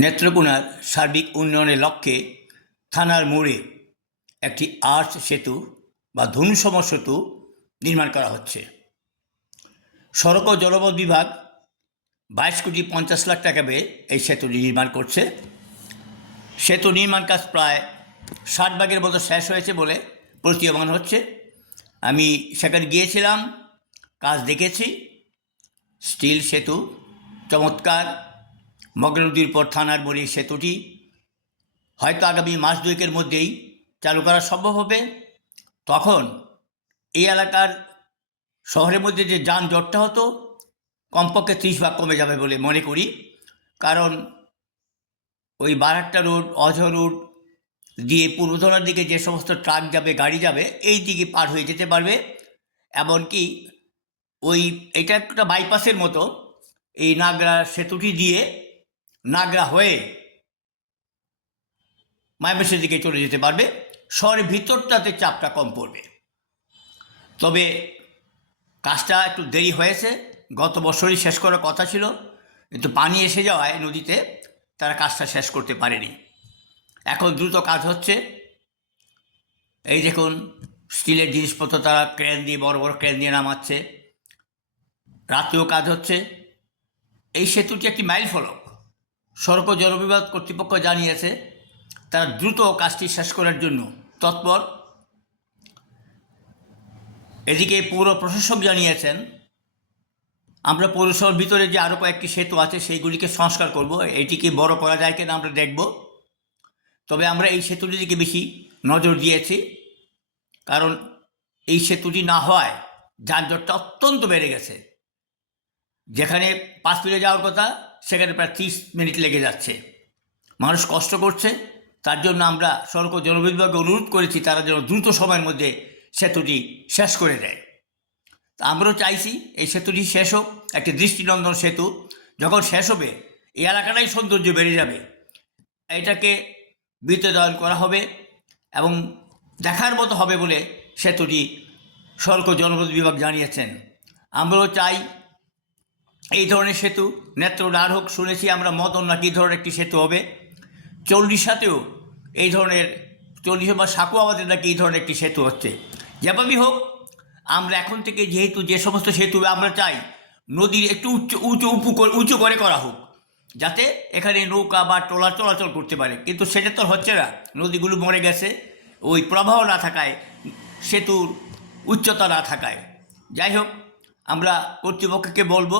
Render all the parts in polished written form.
নেত্রকোনার সার্বিক উন্নয়নের লক্ষ্যে থানার মোড়ে একটি আর্চ সেতু বা ধনুসম সেতু নির্মাণ করা হচ্ছে। সড়ক ও জলপথ বিভাগ 22,50,00,000 টাকা ব্যয়ে এই সেতুটি নির্মাণ করছে। সেতু নির্মাণ কাজ প্রায় 60 ভাগের মতো শেষ হয়েছে বলে প্রতীয়মান হচ্ছে। আমি সেখানে গিয়েছিলাম, কাজ দেখেছি। স্টিল সেতু, চমৎকার। মগরা নদীর পর থানার মোড়ে সেতুটি হয়তো আগামী মাস দুয়েকের মধ্যেই চালু করা সম্ভব হবে। তখন এই এলাকার শহরের মধ্যে যে যানজটটা হতো কমপক্ষে 30 ভাগ কমে যাবে বলে মনে করি। কারণ ওই বারহাট্টা রোড, অজহর রোড দিয়ে পূর্বধনার দিকে যে সমস্ত ট্রাক যাবে, গাড়ি যাবে, এই দিকে পার হয়ে যেতে পারবে। এমনকি এটা একটা বাইপাসের মতো, এই নাগরা সেতুটি দিয়ে নাগরা হয়ে ময়মনসিংহের দিকে চলে যেতে পারবে। শহরের ভিতরটাতে চাপটা কম পড়বে। তবে কাজটা একটু দেরি হয়েছে। গত বছরই শেষ করার কথা ছিল, কিন্তু পানি এসে যাওয়ায় নদীতে তারা কাজটা শেষ করতে পারেনি। এখন দ্রুত কাজ হচ্ছে। এই দেখুন, স্টিলের জিনিসপত্র তারা ক্রেন দিয়ে, বড় বড় ক্রেন দিয়ে নামাচ্ছে। রাতেও কাজ হচ্ছে। এই সেতুটি একটি মাইল ফলক। সড়ক ও জলবিভাগ কর্তৃপক্ষ জানিয়েছে তারা দ্রুত কাজটি শেষ করার জন্য তৎপর। এদিকে পৌর প্রশাসক জানিয়েছেন আমরা পৌরসভার ভিতরে যে আরও কয়েকটি সেতু আছে সেইগুলিকে সংস্কার করব, এটিকে বড় করা যায় কিনা আমরা দেখব। তবে আমরা এই সেতুটির দিকে বেশি নজর দিয়েছি, কারণ এই সেতুটি না হওয়ায় যানজটটা অত্যন্ত বেড়ে গেছে। যেখানে 5 মিনিটে যাওয়ার কথা সেখানে প্রায় 30 মিনিট লেগে যাচ্ছে। মানুষ কষ্ট করছে। তার জন্য আমরা সড়ক ও জলবিভাগকে অনুরোধ করেছি তারা যেন দ্রুত সময়ের মধ্যে সেতুটি শেষ করে দেয়। তা আমরাও চাইছি এই সেতুটি শেষ হোক। একটি দৃষ্টিনন্দন সেতু যখন শেষ হবে এই এলাকাটাই সৌন্দর্য বেড়ে যাবে। এটাকে বিদ্যুতায়ন করা হবে এবং দেখার মতো হবে বলে সেতুটি সড়ক ও জনপথ বিভাগ জানিয়েছেন। আমরাও চাই এই ধরনের সেতু নেত্রকোনা আর হোক। শুনেছি আমরা মদন নাকি এই ধরনের একটি সেতু হবে। 40-সাতেও এই ধরনের, 40 বা সাকুয়াবাদে নাকি এই ধরনের একটি সেতু হচ্ছে। যেভাবেই হোক, আমরা এখন থেকে যেহেতু যে সমস্ত সেতু আমরা চাই নদীর একটু উঁচু করে করা হোক, যাতে এখানে নৌকা বা ট্রলার চলাচল করতে পারে। কিন্তু সেটা তো হচ্ছে না, নদীগুলো মরে গেছে ওই প্রবাহ না থাকায়, সেতুর উচ্চতা না থাকায়। যাই হোক, আমরা কর্তৃপক্ষকে বলবো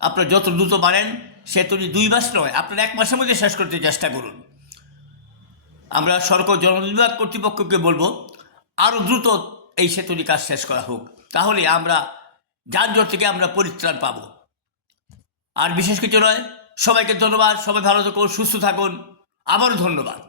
আপনারা যত দ্রুত পারেন সেতুটি 2 মাস নয়, আপনারা 1 মাসের মধ্যে শেষ করতে চেষ্টা করুন। আমরা সড়ক ও জনপথ বিভাগ কর্তৃপক্ষকে বলবো আরও দ্রুত এই সেতুটি কাজ শেষ করা হোক, তাহলে আমরা যানজট থেকে আমরা পরিত্রাণ পাব। আর বিশেষ কিছু নয়। সবাইকে ধন্যবাদ। সবাই ভালো থাকুন, সুস্থ থাকুন। আবারও ধন্যবাদ।